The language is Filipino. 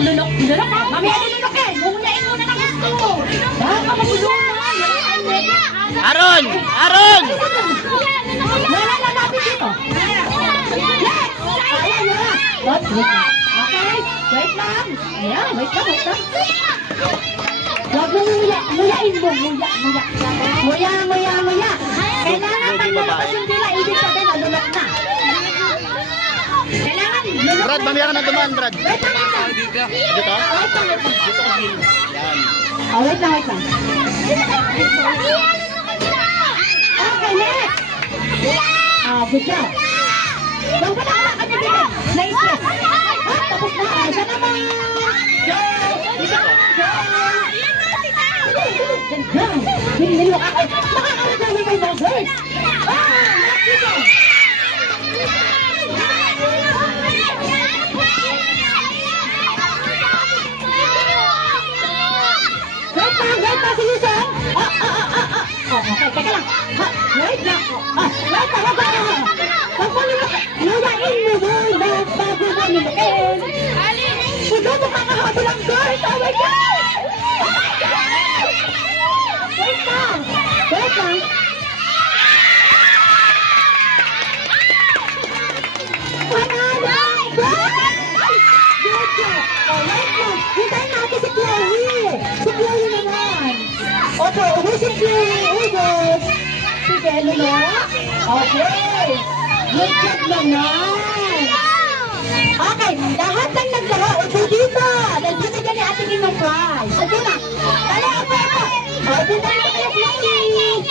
Lulok ka. Mamaya lulok eh. Mumunain mo na ng gusto. Baka magulungan. Aron! Aron! Wala na natin dito. Next! Ayan na. Okay. Wait lang. Ayan, wait lang. Huwag mo muyain mo. Muya. Kailangan pag nalapas yung dila, ibig sabihin na lulok na. Kailangan lulok. Brad, mamaya ka na dumaan, Brad. Wait lang. Dito? Wait lang. Dito ka, Gil. Yan. Oh, wait lang. Okay, next. Good job. Huwag mo na ka dito. Nice. Tapos na. Siya naman. Nililok ako. Makakalaga mo kay Bogart. Wait pa, sige sir. Okay, teka lang. Wait lang. Luyain mo doon. Bago mo nilukin. Puto mo kakahabol ang guard. Oh my God! Wait lang. Good job. Wait lang. Hintayin natin si Chloe. Si Chloe naman. Okay, si Chloe. Ubos. Sige, lulok. Okay. Good job naman. Okay, lahat ng naglaro. Upo dito. Nagbibigyan ni Ate Ning ng prize. Sige na. Dali, upo. Upo dito kayo, Chloe.